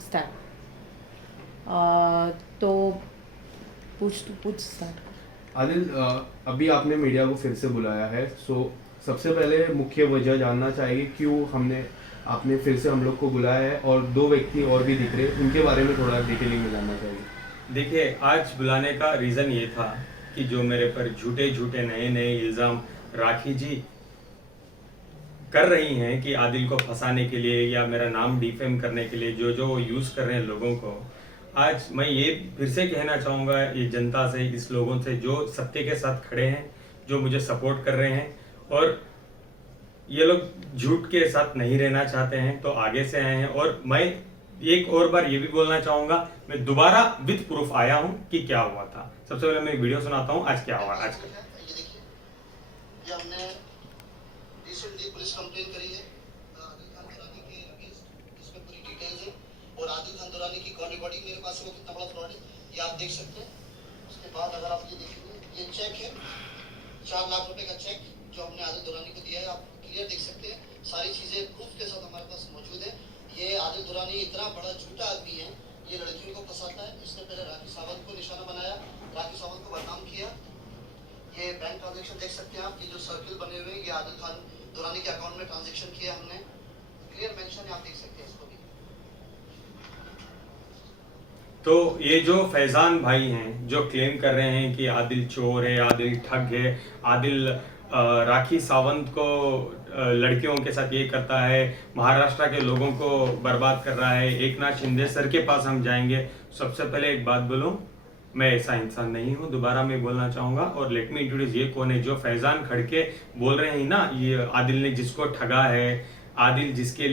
Start. तो पूछ start. Adil, अभी आपने मीडिया को फिर से बुलाया है, सो सबसे पहले मुख्य वजह जानना चाहिए क्यों आपने फिर से हम लोग को बुलाया है, और दो व्यक्ति और भी दिख रहे हैं, उनके बारे में थोड़ा डिटेलिंग में जानना चाहिए। देखिए, आज बुलाने का रीज़न ये था कि जो मेरे पर झूठे झूठे नए नए इल्ज़ाम राखी जी कर रही हैं कि आदिल को फंसाने के लिए या मेरा नाम डिफेम करने के लिए जो जो यूज़ कर रहे हैं लोगों को, आज मैं ये फिर से कहना चाहूँगा ये जनता से, इस लोगों से जो सत्य के साथ खड़े हैं, जो मुझे सपोर्ट कर रहे हैं, और ये लोग झूठ के साथ नहीं रहना चाहते हैं तो आगे से आए हैं। और मैं एक और बार ये भी बोलना चाहूँगा, मैं दोबारा विद प्रूफ आया हूँ कि क्या हुआ था। सबसे पहले मैं एक वीडियो सुनाता हूँ आज क्या हुआ। आज का ये देखिए, ये हमने रिसेंटली पुलिस कंप्लेन करी है आदिल खान दुरानी के अगेंस्ट, इसमें पूरी डिटेल्स है और आदिल खान दुरानी की कॉन्ट्री बॉडी मेरे पास है, वो कितना बड़ा फ्रॉड है ये आप देख सकते हैं। उसके बाद अगर आप ये देखेंगे, ये चेक है 4 लाख रुपए का चेक जो हमने आदिल दुरानी को दिया है, आप क्लियर देख सकते हैं, सारी चीजें प्रूफ के साथ हमारे पास मौजूद है। ये आदिल दुरानी इतना बड़ा झूठा आदमी है, ये लड़कियों को फंसाता है। इसने पहले राखी सावंत को निशाना बनाया, राखी सावंत को बदनाम किया। ये बैंक ट्रांजैक्शन देख सकते हैं आप, ये जो सर्किल बने हुए हैं ये आदिल खान दुरानी के अकाउंट में ट्रांजैक्शन किया हमने, क्लियर मेंशन है, आप देख सकते हैं इसको भी। तो ये जो फैजान भाई हैं जो क्लेम कर रहे हैं कि आदिल चोर है, आदिल ठग है, आदिल राखी सावंत को लड़कियों के साथ ये करता है, महाराष्ट्र के लोगों को बर्बाद कर रहा है, एक नाथ शिंदे सर के पास हम जाएंगे। सबसे पहले एक बात बोलूं, मैं ऐसा इंसान नहीं हूं, दोबारा मैं बोलना चाहूँगा। और लेट मी इंट्रोड्यूस, ये कौन है जो फैजान खड़के बोल रहे हैं ना, ये आदिल ने जिसको ठगा है, आदिल जिसके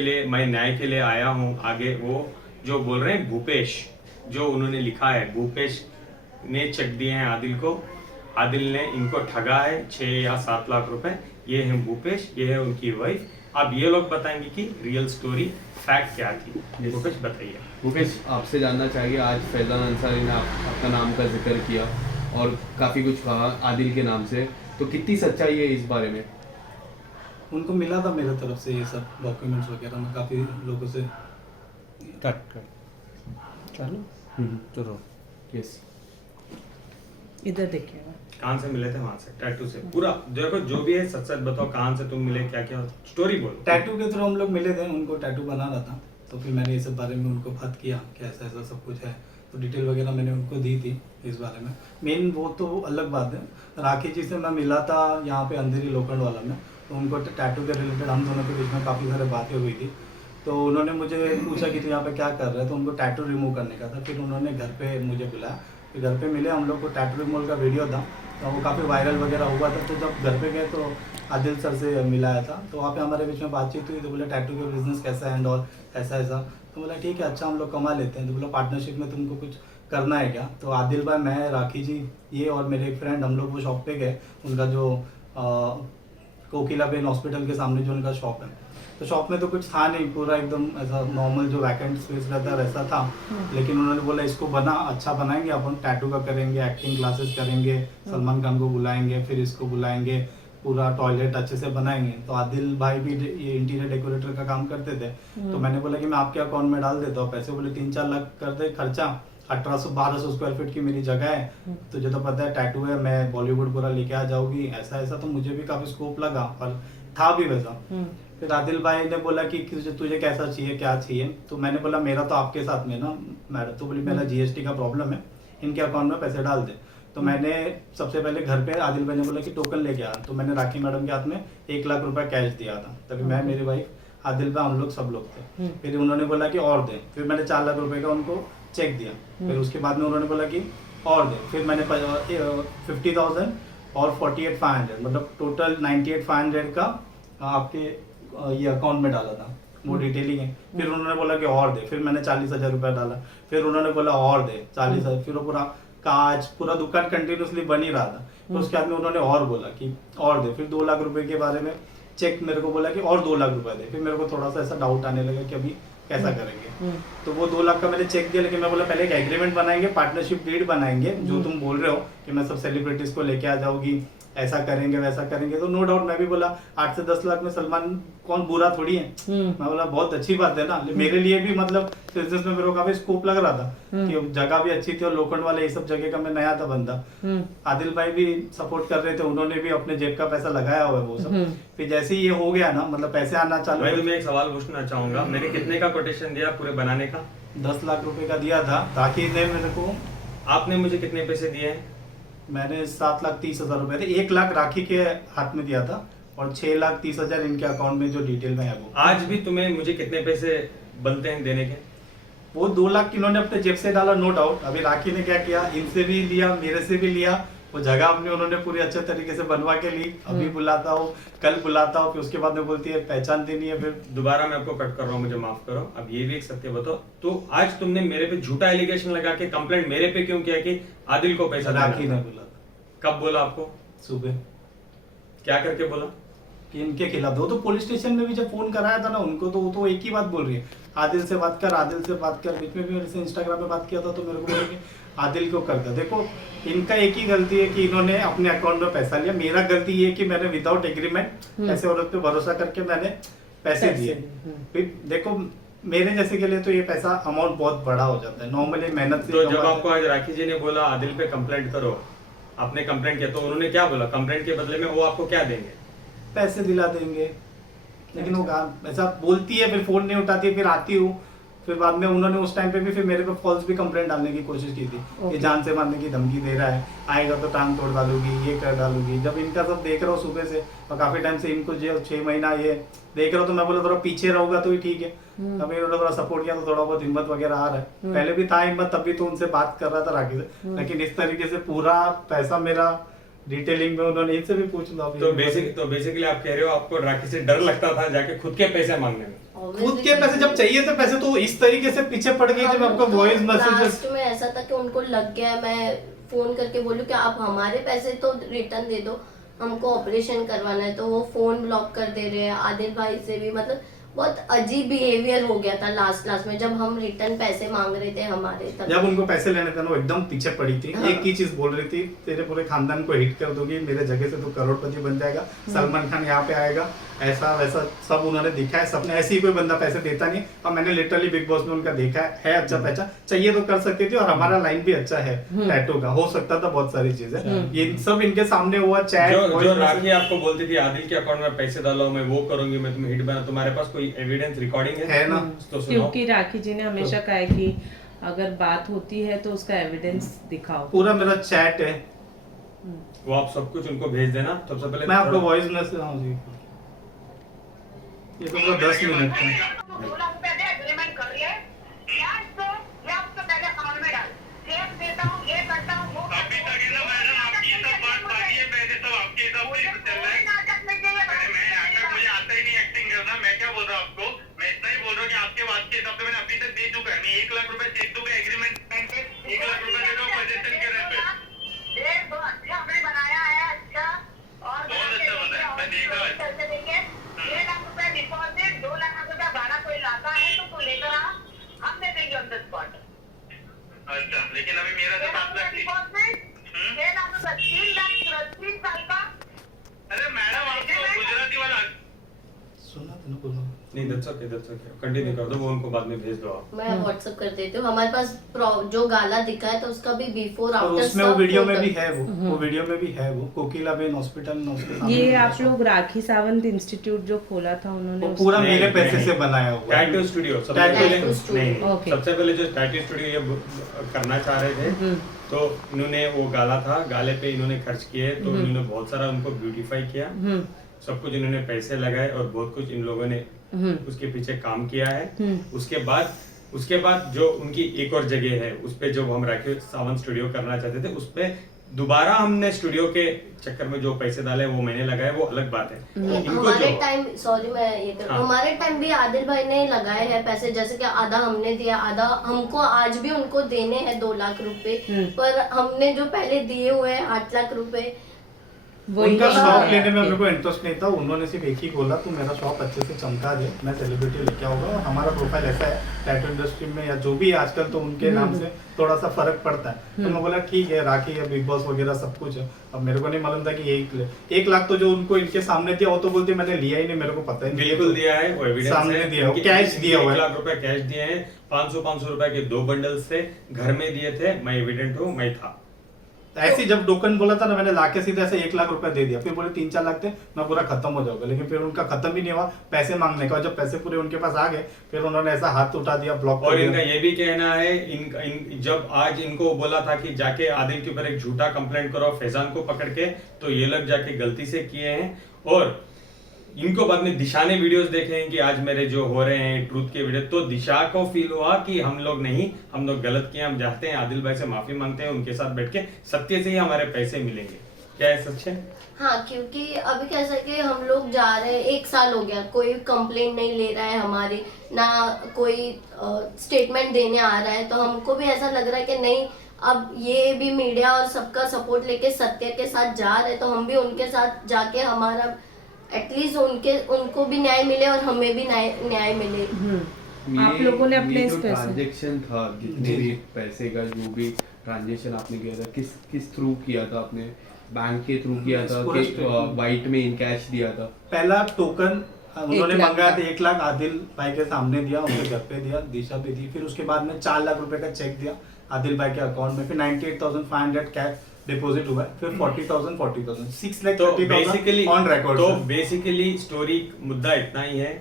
लिए मैं न्याय के लिए आया हूँ आगे, वो जो बोल रहे हैं भूपेश, जो उन्होंने लिखा है, भूपेश ने चेक दिए हैं आदिल को, आदिल ने इनको ठगा है 6 या 7 लाख रुपए। ये है भूपेश, ये है उनकी वाइफ। अब ये लोग बताएंगे कि रियल स्टोरी फैक्ट क्या थी। भूपेश बताइए। मुकेश, आपसे जानना चाहिए, आज फैजान अंसारी ने आपका नाम का जिक्र किया और काफ़ी कुछ कहा आदिल के नाम से, तो कितनी सच्चाई है इस बारे में? उनको मिला था मेरे तरफ से ये सब डॉक्यूमेंट्स वगैरह, मैं काफ़ी लोगों से चलो यस, इधर देखिएगा। कहाँ से मिले थे? वहां से, टैटू से। पूरा देखो, जो भी है सच सच बताओ, कहाँ से तुम मिले, क्या क्या स्टोरी बोलो। टैटू के थ्रू हम लोग मिले थे, उनको टैटू बना रहा था, तो फिर मैंने ये सब बारे में उनको बात किया कि ऐसा ऐसा सब कुछ है, तो डिटेल वगैरह मैंने उनको दी थी इस बारे में। मेन वो तो अलग बात है, राखी जी से मैं मिला था यहाँ पे अंधेरी लोखंड वाला में, तो उनको टैटू के रिलेटेड हम दोनों के बीच में काफ़ी सारी बातें हुई थी। तो उन्होंने मुझे पूछा कि तू यहाँ पे क्या कर रहा है, तो उनको टैटू रिमूव करने का था। फिर उन्होंने घर पे मुझे बुलाया, फिर घर पे मिले हम लोग को, टैटू रिमूवल का वीडियो था, तो वो काफ़ी वायरल वगैरह हुआ था। तो जब घर पे गए तो आदिल सर से मिलाया था, तो वहाँ पे हमारे बीच में बातचीत हुई। तो बोले टैटू का बिजनेस कैसा है एंड ऑल, ऐसा ऐसा। तो बोला ठीक है, अच्छा हम लोग कमा लेते हैं। तो बोला पार्टनरशिप में तुमको कुछ करना है क्या? तो आदिल भाई, मैं, राखी जी, ये और मेरे एक फ्रेंड, हम लोग वो शॉप पे गए। उनका जो कोकिला बेन हॉस्पिटल के सामने जो उनका शॉप है, तो शॉप में तो कुछ था नहीं, पूरा एकदम ऐसा नॉर्मल जो वैकेंट स्पेस रहता है वैसा था। लेकिन उन्होंने बोला इसको अच्छा बनाएंगे, अपन टैटू का करेंगे, एक्टिंग क्लासेस करेंगे, सलमान खान को बुलाएंगे, फिर इसको बुलाएंगे, पूरा टॉयलेट अच्छे से बनाएंगे। तो आदिल भाई भी ये इंटीरियर डेकोरेटर का काम करते थे, तो मैंने बोला कि मैं आपके अकाउंट में डाल देता हूँ पैसे। बोले 3-4 लाख कर दे खर्चा, 1800-1200 स्क्वायर फीट की मेरी जगह है, तुझे तो पता है टैटू है, मैं बॉलीवुड पूरा लेके आ जाऊंगी, ऐसा ऐसा। तो मुझे भी काफी स्कोप लगा और था भी वैसा। फिर आदिल भाई ने बोला कि तुझे कैसा चाहिए, क्या चाहिए? तो मैंने बोला मेरा तो आपके साथ में ना मैडम। तो बोली मेरा जीएसटी का प्रॉब्लम है, इनके अकाउंट में पैसे डाल दे। तो मैंने सबसे पहले घर पे आदिल भाई ने बोला कि टोकन लेके आ, तो मैंने राखी मैडम के हाथ में 1 लाख रुपए कैश दिया था। तभी मैं, मेरी वाइफ, आदिल भाई, हम लोग सब लोग थे। फिर उन्होंने बोला कि और दे, फिर मैंने 4 लाख रुपए का उनको चेक दिया। फिर उसके बाद में उन्होंने बोला कि और दे, फिर मैंने 50,000 और 48,500, मतलब टोटल 98,500 का आपके ये अकाउंट में डाला था, वो डिटेलिंग है। फिर उन्होंने बोला कि और दे, फिर मैंने 40,000 रुपया डाला। फिर उन्होंने बोला और दे 40,000, फिर वो पूरा कांच, पूरा दुकान कंटिन्यूसली बन ही रहा था। तो उसके बाद में उन्होंने और बोला कि और दे, फिर 2 लाख रुपए के बारे में चेक मेरे को बोला कि और 2 लाख रुपए दे। फिर मेरे को थोड़ा सा ऐसा डाउट आने लगा कि अभी कैसा करेंगे। तो वो 2 लाख का मैंने चेक दिया, लेकिन मैं बोला पहले एक एग्रीमेंट बनाएंगे, पार्टनरशिप डीड बनाएंगे, जो तुम बोल रहे हो कि मैं सब सेलिब्रिटीज को लेके आ जाऊंगी, ऐसा करेंगे वैसा करेंगे, तो नो डाउट मैं भी बोला 8 से 10 लाख में सलमान कौन बुरा थोड़ी है। मैं बोला बहुत अच्छी बात है ना, मेरे लिए भी मतलब बिजनेस में मेरे को काफी स्कोप लग रहा था कि जगह भी अच्छी थी और लोखंड वाले ये सब जगह का मैं नया था बंदा। आदिल भाई भी सपोर्ट कर रहे थे, उन्होंने भी अपने जेब का पैसा लगाया हुआ है वो सब। फिर जैसे ही ये हो गया ना, मतलब पैसे आना चालू। मैं तुम्हें एक सवाल पूछना चाहूंगा, मैंने कितने का कोटेशन दिया पूरे बनाने का? 10 लाख रुपए का दिया था, ताकि ने मेरे को, आपने मुझे कितने पैसे दिए हैं? मैंने 7,30,000 रुपए थे, 1 लाख राखी के हाथ में दिया था और 6,30,000 इनके अकाउंट में जो डिटेल में है वो। आज भी तुम्हें मुझे कितने पैसे बनते हैं देने के? वो 2 लाख इन्होंने अपने जेब से डाला, नो डाउट। अभी राखी ने क्या किया, इनसे भी लिया, मेरे से भी लिया, वो जगह अपनी उन्होंने पूरी अच्छे तरीके से बनवा के ली। अभी बुलाता हूँ, कल बुलाता हूँ, फिर उसके बाद में बोलती है पहचान देनी है। फिर दोबारा मैं आपको कट कर रहा हूँ, मुझे माफ करो। अब ये भी एक सत्य बताओ, तो आज तुमने मेरे पे झूठा एलिगेशन लगा के कंप्लेंट मेरे पे क्यों किया कि आदिल को पैसा राखी देना ने था? बोला था कब बोला आपको? सुबह, क्या करके बोला? कि इनके खिलाफ। वो तो पुलिस स्टेशन में भी जब फोन कराया था ना उनको, तो वो तो एक ही बात बोल रही है, आदिल से बात कर, आदिल से बात कर। बीच में भी मेरे से इंस्टाग्राम पे बात किया था तो मेरे को बोले आदिल को करता। देखो इनका एक ही गलती है कि इन्होंने अपने अकाउंट में पैसा लिया। मेरा गलती ये है कि मैंने विदाउट एग्रीमेंट ऐसे औरत पे भरोसा करके मैंने पैसे दिए। फिर देखो मेरे जैसे के लिए तो ये पैसा अमाउंट बहुत बड़ा हो जाता है, नॉर्मली मेहनत से। तो जब आपको आज राखी जी ने बोला आदिल पे कंप्लेंट करो, आपने कंप्लेंट किया, तो उन्होंने क्या बोला? कंप्लेंट के बदले में वो आपको क्या देंगे? पैसे दिला देंगे। लेकिन वो ऐसा बोलती है, फिर फोन नहीं उठाती है, फिर आती हूँ, फिर बाद में उन्होंने उस टाइम पे भी फिर मेरे पे फॉल्स भी कंप्लेंट डालने की कोशिश की थी कि जान से मारने की धमकी दे रहा है, आएगा तो टांग तोड़ डालूगी, ये कर डालूगी। जब इनका सब देख रहा हूँ सुबह से और काफी टाइम से इनको जो 6 महीना ये देख रहा हूँ, तो मैं बोला थोड़ा पीछे रहूंगा तो ही ठीक है। तब इन्होंने थोड़ा सपोर्ट किया तो थोड़ा बहुत हिम्मत वगैरह आ रहा है। पहले भी था हिम्मत, तभी तो उनसे बात कर रहा था राखी से। लेकिन इस तरीके से पूरा पैसा मेरा डिटेलिंग में उन्होंने इनसे भी पूछ लो। तो बेसिकली आप कह रहे हो आपको राखी से डर लगता था जाके खुद के पैसे मांगने में? खुद के पैसे जब चाहिए थे पैसे, तो इस तरीके से पीछे पड़ गई जब आपको वॉइस मैसेजेस। लास्ट में ऐसा था कि उनको लग गया, मैं फोन करके बोलूं कि आप हमारे पैसे तो रिटर्न दे दो, हमको ऑपरेशन करवाना है। तो वो फोन ब्लॉक कर दे रहे हैं। आदिल भाई से भी मतलब बहुत अजीब बिहेवियर हो गया था लास्ट में, जब हम रिटर्न पैसे मांग रहे थे हमारे। तब जब उनको पैसे लेने थे ना, वो एकदम पीछे पड़ी थी। हाँ। एक ही चीज बोल रही थी, तेरे पूरे खानदान को हिट कर दूंगी, मेरे जगह से तो करोड़पति बन जाएगा, सलमान खान यहाँ पे आएगा, ऐसा वैसा सब उन्होंने देखा है। सबने ऐसे ही कोई बंदा पैसे देता नहीं। और मैंने लिटरली बिग बॉस में उनका देखा है अच्छा पैसा चाहिए तो कर सकती थी। और हमारा लाइन भी अच्छा है टैटू का, हो सकता था बहुत सारी चीजें। ये सब इनके सामने हुआ। चैट जो राखी आपको बोलती थी आदिल के अकाउंट में पैसे डालो, मैं वो करूंगी, मैं तुम्हें हिट बना, तुम्हारे पास कोई एविडेंस रिकॉर्डिंग है ना? तो सुनाओ। क्योंकि राखी जी ने हमेशा कहा है कि अगर बात होती है तो उसका एविडेंस दिखाओ। पूरा मेरा चैट है, वो आप सब कुछ उनको भेज देना। सबसे पहले मैं आपको वॉइस मैसेज। हाँ जी, ये तो 10 मिनट का। 2 लाख रुपए दे, एग्रीमेंट कर लिए, ब्याज तो मैं आपको पहले अकाउंट में डाल, चेक देता हूँ, ये करता हूँ, वो अभी तक है ना मैडम, आपकी ये सब बात सारी है, पहले सब आपके हिसाब से चल रहा है। नाटक में चाहिए अरे मैं नाटक, मुझे आता ही नहीं एक्टिंग करना। मैं क्या बोल रहा हूँ आपको, मैं इतना ही बोल रहा हूँ कि आपके बात के हिसाब से मैंने अभी तक दे चुका है। मैं 1 लाख रुपए चेक दूंगा एग्रीमेंट पे, 1 लाख रुपए दे दो पोजीशन के रहते। देख दो, अच्छा हमने बनाया है, अच्छा और बहुत अच्छा बनाया, मैं देखा है। कैसे देंगे? 1 लाख रुपए डिपॉजिट, 2 लाख रुपए भाड़ा कोई लाता है तो तू लेकर आ, हम दे देंगे ऑन द स्पॉट। अच्छा, लेकिन अभी मेरा तो 7 लाख थी। 6 लाख रुपए, 3 लाख 3 साल का। अरे मैडम, आपको गुजराती वाला सुना था ना, बोलो। नहीं, that's okay, कंटिन्यू कर दो, वो उनको बाद में भेज दो आप। मैं व्हाट्सएप कर देती हूँ। हमारे पास जो गाला दिखा है तो उसका भी बिफोर और आफ्टर उसमें वो वीडियो में भी है, वो वीडियो में भी है वो कोकिला बेन हॉस्पिटल में उसके सामने। ये आप लोग राखी सावंत इंस्टीट्यूट जो खोला था उन्होंने वो पूरा नहीं, मेरे पैसे नहीं। से बनाया हुआ है। टैटू स्टूडियो सबसे Tattoo पहले studio, नहीं, okay. सबसे पहले जो टैटू स्टूडियो ये करना चाह रहे थे, तो इन्होंने वो गाला था, गाले पे इन्होंने खर्च किए, तो इन्होंने बहुत सारा उनको ब्यूटीफाई किया, सब कुछ इन्होंने पैसे लगाए और बहुत कुछ इन लोगों ने उसके पीछे काम किया है। उसके बाद जो उनकी एक और जगह है, उस पे जो हम राखी सावंत स्टूडियो करना चाहते थे, उस पे दोबारा हमने स्टूडियो के चक्कर में जो पैसे डाले वो मैंने लगाए, वो अलग बात है। इनको हमारे जो टाइम, सॉरी मैं ये हाँ। हमारे टाइम भी आदिल भाई ने लगाए हैं पैसे, जैसे कि आधा हमने दिया, आधा हमको आज भी उनको देने हैं 2 लाख रुपए। पर हमने जो पहले दिए हुए हैं 8 लाख रुपए, वही उनका है। शॉप लेने में मेरे को इंटरेस्ट नहीं था, उन्होंने सिर्फ एक ही बोला तू मेरा शॉप अच्छे से चमका दे, मैं सेलिब्रिटी लेके आऊंगा और हमारा प्रोफाइल ऐसा है टैटू इंडस्ट्री में या जो भी है आजकल तो उनके नाम से थोड़ा सा फर्क पड़ता है। तो मैं बोला ठीक है, राखी है, बिग बॉस वगैरह सब कुछ है। अब मेरे को नहीं मालूम था कि 1 लाख तो जो उनको इनके सामने दिया वो तो बोलते मैंने लिया ही नहीं, मेरे को पता ही नहीं। बिल्कुल दिया है, वो एविडेंस सामने है, दिया, उनके कैश दिया हुआ है। 1 लाख रुपए कैश दिए हैं, 500 रुपए के 2 बंडल्स थे, घर में दिए थे, मैं एविडेंट हूँ, मैं था। ऐसे जब टोकन बोला था ना, मैंने लाके सीधे ऐसे 1 लाख रुपए दे दिया, फिर बोले 3-4 लाख थे मैं पूरा खत्म हो जाऊंगा, लेकिन फिर उनका खत्म भी नहीं हुआ पैसे मांगने का। और जब पैसे पूरे उनके पास आ गए फिर उन्होंने ऐसा हाथ उठा दिया, ब्लॉक और कर इनका दिया। ये भी कहना है जब आज इनको बोला था कि जाके आदिल के ऊपर एक झूठा कंप्लेंट करो फैजान को पकड़ के, तो ये लोग जाके गलती से किए हैं। और इनको बाद में दिशा ने वीडियोस देखे हैं कि आज मेरे जो हो रहे हैं ट्रूथ के वीडियो, तो दिशा को फील हुआ कि हम लोग गलत किए, हम चाहते हैं आदिल भाई से माफी मांगते हैं, उनके साथ बैठ के सत्य से ही हमारे पैसे मिलेंगे। क्या है सच है? हाँ, क्योंकि अभी कैसा है कि हम लोग जा रहे हैं, 1 साल हो गया, कोई कंप्लेंट नहीं ले रहा है हमारी, ना कोई स्टेटमेंट देने आ रहा है, तो हमको भी ऐसा लग रहा है कि नहीं, अब ये भी मीडिया और सबका सपोर्ट लेके सत्य के साथ जा रहे, तो हम भी उनके साथ जाके हमारा एटलीस्ट उनको भी न्याय मिले और हमें भी न्याय मिले। आप लोगों ने अपने इस पैसे ट्रांजेक्शन था, जितने भी पैसे का जो भी ट्रांजेक्शन आपने किया था, किस थ्रू किया था? आपने बैंक के थ्रू किया था कि वाइट में इन कैश दिया था? पहला टोकन उन्होंने 1 लाख मंगाया का। था, 1 लाख आदिल भाई के सामने दिया, उनके घर पे दिया, दिशा पे दी। फिर उसके बाद में 4 लाख रुपए का चेक दिया आदिल भाई के अकाउंट में, फिर 98,500 कैश डिपॉजिट हुआ है, फिर 40,000 6,30,000 ऑन रिकॉर्ड। तो बेसिकली स्टोरी मुद्दा इतना ही है।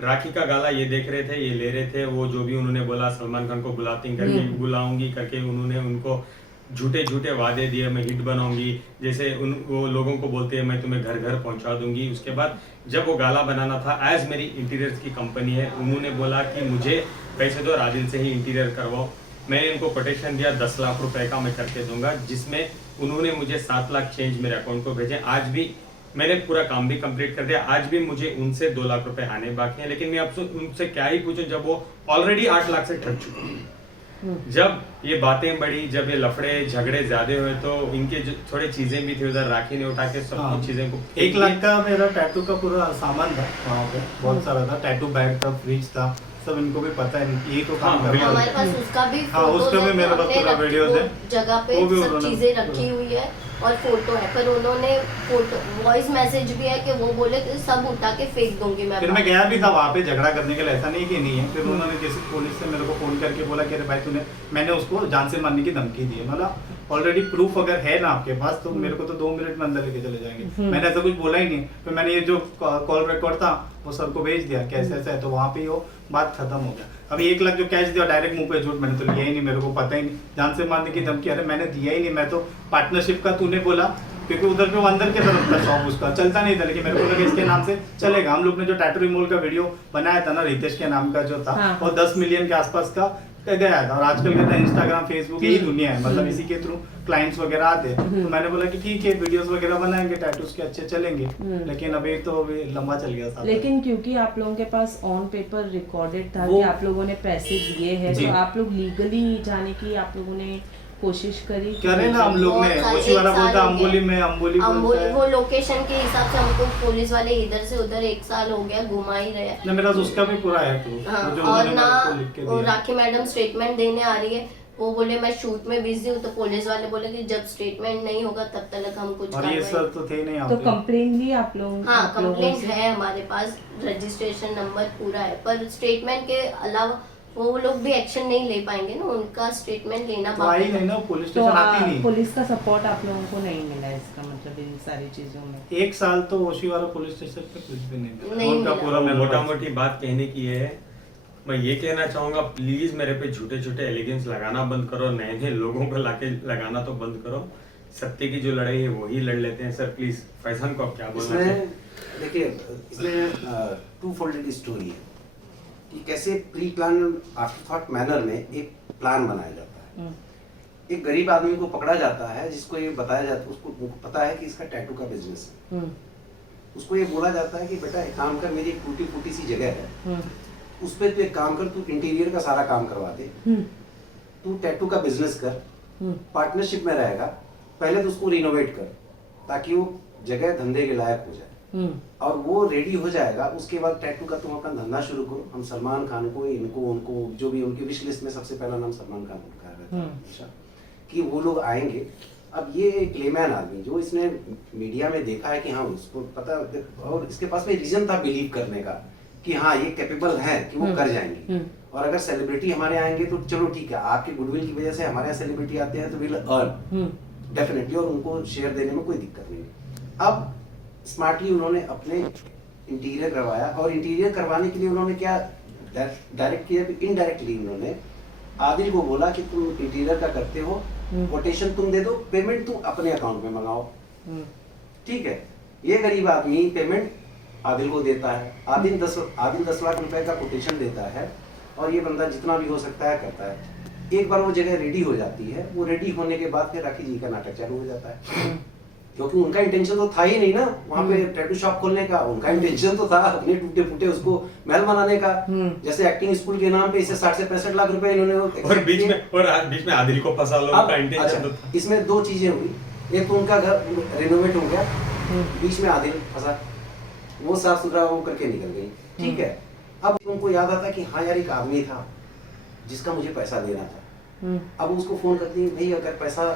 राखी का गाला ये देख रहे थे, ये ले रहे थे, वो जो भी उन्होंने बोला सलमान खान को बुलाऊंगी करके उन्होंने उनको झूठे वादे दिए, मैं हिट बनाऊंगी, जैसे वो लोगों को बोलते हैं मैं तुम्हें घर घर पहुंचा दूंगी। उसके बाद जब वो गाला बनाना था, एज मेरी इंटीरियर्स की कंपनी है, उन्होंने बोला कि मुझे पैसे दो, आदिल से ही इंटीरियर करवाओ। मैंने इनको कोटेशन दिया 10 लाख रुपए का मैं करके दूंगा, जिसमें उन्होंने मुझे 7 लाख चेंज मेरे अकाउंट को भेजे। आज भी मैंने पूरा काम भी कंप्लीट कर दिया, आज भी मुझे उनसे 2 लाख रुपए आने बाकी हैं, लेकिन मैं आपसे उनसे क्या ही पूछूं जब वो ऑलरेडी 8 लाख से ठग चुके हैं। जब ये बातें बढ़ी, जब ये लफड़े झगड़े ज्यादा हुए, तो इनके जो थोड़े चीजें भी थी उधर, राखी ने उठा के सब कुछ चीजें को 1 लाख का मेरा टैटू का पूरा सामान था वहाँ पे, बहुत सारा था, टैटू बैग था, फ्रिज था, सब इनको भी पता है, यही तो काम कर रहा है। हमारे पास उसका भी हाँ, उसका भी मेरे पास पूरा वीडियोस है, जगह पे वो भी सब उन्होंने- चीजें रखी हुई है और फोटो है, पर उन्होंने फोटो वॉइस मैसेज भी है कि वो बोले कि सब उठा के फेंक दूंगी मैं। फिर मैं गया भी था वहाँ पे झगड़ा करने के लिए, ऐसा नहीं कि नहीं है। फिर उन्होंने जैसे पुलिस से मेरे को फोन करके बोला कि अरे भाई मैंने उसको जान से मारने की धमकी दी है। मतलब ऑलरेडी प्रूफ अगर है ना आपके पास तो मेरे को तो 2 मिनट में अंदर लेके चले जाएंगे। मैंने ऐसा कुछ बोला ही नहीं। फिर मैंने ये जो कॉल रिकॉर्ड था वो सर को भेज दिया कैसे ऐसा है, तो वहाँ पे वो बात खत्म हो गया। अभी 1 लाख जो कैश दिया डायरेक्ट मुंह पे झूठ, मैंने तो लिया ही नहीं, मेरे को पता ही नहीं, जान से मारने की धमकी, अरे मैंने दिया ही नहीं, मैं तो पार्टनरशिप का तूने बोला, क्योंकि उधर पे वो अंदर के तरफ था शॉप, उसका चलता नहीं था, लेकिन मेरे को लगा इसके नाम से चलेगा। हम लोग ने जो टैटू रिमूवल का वीडियो बनाया था ना, रितेश के नाम का जो था, हाँ। वो 10 मिलियन के आसपास का गया था। और आजकल का इंस्टाग्राम फेसबुक यही दुनिया है, मतलब इसी के थ्रू क्लाइंट्स वगैरह आते हैं। तो मैंने बोला कि ठीक है वीडियोस वगैरह बनाएंगे, टैटूज के अच्छे चलेंगे, लेकिन अभी तो अभी लंबा चल गया साथ। लेकिन क्योंकि आप लोगों के पास ऑन पेपर रिकॉर्डेड था वो- कि आप लोगों ने पैसे दिए हैं, जी। तो आप लोग लीगली जाने की आप लोगों ने कोशिश करी? करे ना हम लोग ने, बहुत साल- वो शिवाला 1 साल बोलता हो अंबोली गया। में, अंबोली बोलता अम्बोली है। वो लोकेशन के हिसाब से हमको पुलिस वाले इधर से उधर 1 साल हो गया घुमा ही रहे हैं। ना मेरा तो उसका भी पूरा है proof, हाँ, वो जो और उन्होंने ना मेरे को लिख के वो दिया। राखी मैडम स्टेटमेंट देने आ रही है, वो बोले मैं शूट में बिजी हूँ, तो पुलिस वाले बोले कि जब स्टेटमेंट नहीं होगा तब तक हम कुछ और ये कार्रवाई- सर तो थे नहीं यहाँ तो पे। कंप्लेन ली आप लोग? हाँ, आप लोगों कंप्लेंट से? है हमारे पास, रजिस्ट्रेशन नंबर पूरा है, पर स्टेटमेंट के अलावा वो लोग भी एक्शन नहीं ले पाएंगे ना, उनका स्टेटमेंट लेना तो आई बाकी नहीं है। ना, पुलिस तो स्टेशन आती नहीं। पुलिस का सपोर्ट आप लोगों को नहीं मिला, इसका मतलब इन सारी चीजों में? 1 साल तो ओशीवाला पुलिस स्टेशन पे कुछ भी नहीं मिला। नहीं उनका मिला। पूरा मेरे मोटा पास- मोटी बात कहने की है, मैं ये कहना चाहूंगा प्लीज मेरे पे झूठे झूठे एलिगेंस लगाना बंद करो, नए नए लोगों को लाके लगाना तो बंद करो। सत्य की जो लड़ाई है वही लड़ लेते हैं सर। प्लीज फैजान को आप क्या बोलना इसमें चाहिए? देखिए, इसमें 2 फोल्डेड स्टोरी है कि कैसे pre plan after thought manner में एक प्लान बनाया जाता है। एक गरीब आदमी को पकड़ा जाता है जिसको ये बताया जाता है, उसको पता है कि इसका टैटू का बिजनेस है। उसको ये बोला जाता है कि बेटा एक काम कर, मेरी एक टूटी फूटी सी जगह है, उस पर तू एक काम कर, तू इंटीरियर का सारा काम करवा दे, तू टैटू का बिजनेस कर, पार्टनरशिप में रहेगा, पहले तो उसको रिनोवेट कर ताकि वो जगह धंधे के लायक हो जाए और वो रेडी हो जाएगा, उसके बाद टैटू का तुम अपना धंधा शुरू करो। हम सलमान खान को, इनको, उनको, जो भी उनकी विश लिस्ट में सबसे पहला नाम सलमान खान का रहता है हमेशा कि वो लोग आएंगे। अब ये क्लेमैन आदमी जो इसने मीडिया में देखा है कि हाँ उसको पता, और इसके पास में रीजन था बिलीव करने का कि हाँ ये कैपेबल है कि वो कर जाएंगे। और अगर सेलिब्रिटी हमारे आएंगे तो चलो ठीक है, आपके गुडविल की वजह से हमारे यहाँ सेलिब्रिटी आते हैं तो विल अर्न डेफिनेटली, और उनको शेयर देने में कोई दिक्कत नहीं। अब स्मार्टली उन्होंने अपने इंटीरियर करवाया, और इंटीरियर करवाने के लिए उन्होंने क्या डायरेक्ट किया, इनडायरेक्टली उन्होंने आदिल को बोला कि तुम इंटीरियर का करते हो, कोटेशन तुम दे दो, पेमेंट तुम अपने अकाउंट में मंगाओ। ठीक है, ये गरीब आदमी पेमेंट आदिल को देता है, आदिल 10 लाख रुपए का कोटेशन देता है, और ये बंदा जितना भी हो सकता है करता है। एक बार वो जगह रेडी हो जाती है, वो रेडी होने के बाद फिर राखी जी का नाटक चालू हो जाता है, क्योंकि उनका इंटेंशन तो था ही नहीं ना वहाँ पे टैटू शॉप खोलने का। उनका इंटेंशन तो था अपने टूटे फूटे उसको महल बनाने का। जैसे एक्टिंग स्कूल के नाम पे इसे 60 से 65 लाख रुपए इन्होंने और बीच में आदिल को फंसा लो, उनका इंटेंशन तो था। इसमें दो चीजें हुई, एक तो उनका घर रेनोवेट हो गया, बीच में आदिल फंसा, वो साफ सुथरा वो करके निकल गई। ठीक है, अब उनको याद आता कि हाँ यार एक आदमी था जिसका मुझे पैसा देना था। अब उसको फोन करती है, भाई अगर पैसा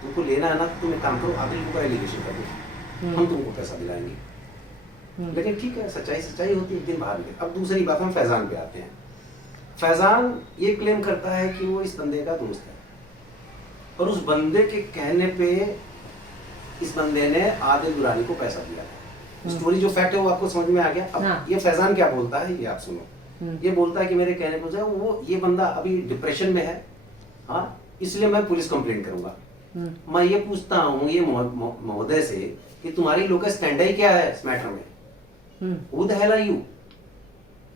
तुमको लेना है ना तो तुम एक काम करो, आदिल को एलिगेशन कर दो, हम तुमको पैसा दिलाएंगे। लेकिन ठीक है, सच्चाई होती है, एक दिन बाहर निकले। अब दूसरी बात हम फैजान पे आते हैं। फैजान ये क्लेम करता है कि वो इस बंदे का दोस्त है, और उस बंदे के कहने पे इस बंदे ने आदिल दुरानी को पैसा दिया है। स्टोरी जो फैक्ट है वो आपको समझ में आ गया। अब ये फैजान क्या बोलता है ये आप सुनो। ये बोलता है कि मेरे कहने पर वो ये बंदा अभी डिप्रेशन में है, हाँ इसलिए मैं पुलिस कंप्लेंट करूंगा। मैं ये पूछता हूँ ये महोदय से कि तुम्हारी लोकल स्टैंड ही क्या है इस मैटर में? Who the hell are you?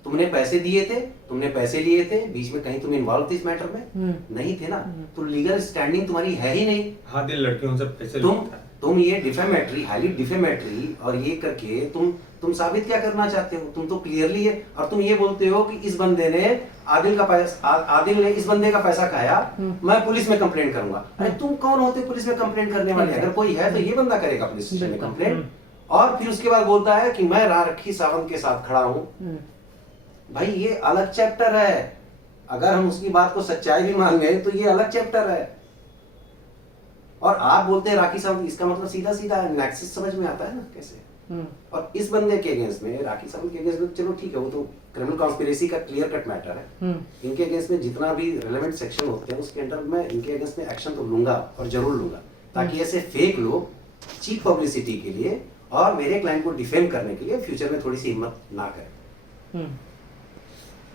तुमने पैसे दिए थे, तुमने पैसे लिए थे, बीच में कहीं तुम इन्वॉल्व थे इस मैटर में? नहीं थे ना, तो लीगल स्टैंडिंग तुम्हारी है ही नहीं। हाँ, दिल लड़कियों से पैसे तुम ये डिफेमेटरी, हाईली डिफेमेटरी और ये करके तुम साबित क्या करना चाहते हो? तुम तो क्लियरली है, और तुम ये बोलते हो कि इस बंदे ने आदिल ने इस बंदे का पैसा खाया, मैं पुलिस में कंप्लेंट करूंगा। अरे तुम कौन होते पुलिस में कंप्लेंट करने वाले? अगर कोई है तो ये बंदा करेगा पुलिस स्टेशन में कंप्लेंट। और फिर उसके बाद बोलता है कि मैं राखी सावंत के साथ खड़ा हूँ। भाई ये अलग चैप्टर है, अगर हम उसकी बात को सच्चाई भी मान गए तो ये अलग चैप्टर है। और आप बोलते हैं राखी सावंत, इसका मतलब सीधा सीधा नेक्सस समझ में आता है ना कैसे। और इस बंदे के अगेंस्ट में, राखी सावंत के अगेंस्ट में, चलो ठीक है वो तो क्रिमिनल कॉन्स्पिरेसी का क्लियर कट मैटर है। इनके अगेंस्ट में जितना भी रेलेवेंट सेक्शन होते हैं उसके अंडर में इनके अगेंस्ट में एक्शन तो लूंगा और जरूर लूंगा, ताकि ऐसे फेक लोग चीप पब्लिसिटी के लिए और मेरे क्लाइंट को डिफेम करने के लिए फ्यूचर में थोड़ी सी हिम्मत ना करें।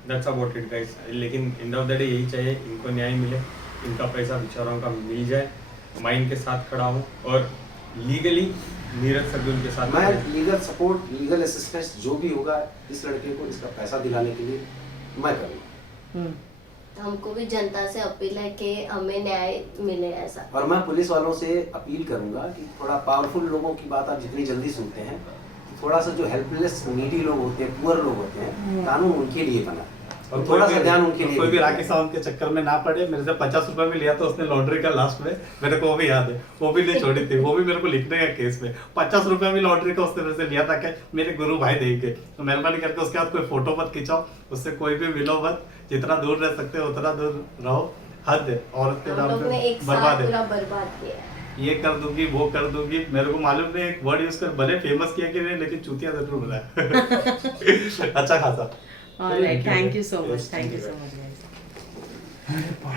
That's about it guys। लेकिन एंड ऑफ द डे यही चाहिए, इनको न्याय मिले, इनका पैसा बेचारों का मिल जाए। मैं इनके साथ खड़ा हूँ और लीगली नीरज सर भी उनके साथ। मैं लीगल सपोर्ट, लीगल असिस्टेंस जो भी होगा इस लड़के को इसका पैसा दिलाने के लिए मैं करूँगा। हमको भी जनता से अपील है कि हमें न्याय मिले ऐसा। और मैं पुलिस वालों से अपील करूंगा कि थोड़ा पावरफुल लोगों की बात आप जितनी जल्दी सुनते हैं, थोड़ा सा जो हेल्पलेस नीडी लोग होते हैं, पुअर लोग होते हैं, कानून उनके लिए बना, और थोड़ा सा ध्यान उनके लिए। कोई भी राखी सावंत के चक्कर में ना पड़े। मेरे से 50 रुपए में लिया था उसने लॉन्ड्री का लास्ट में, मेरे को वो भी याद है, वो भी नहीं छोड़ी थी, वो भी मेरे को लिखने का केस में 50 रुपए में लॉन्ड्री का उसने मेरे से लिया था। क्या मेरे गुरु भाई देंगे तो मेहरबानी करके उसके बाद कोई फोटो मत खिंचाओ, उससे कोई भी मिलो मत, जितना दूर रह सकते हो उतना दूर रहो। हद है, औरत के नाम पे बर्बाद है, ये कर दूंगी वो कर दूंगी। मेरे को मालूम नहीं एक वर्ड यूज कर भले फेमस किया कि नहीं, लेकिन चूतिया जरूर बनाया अच्छा खासा। Alright, thank you so much, thank you so much guys.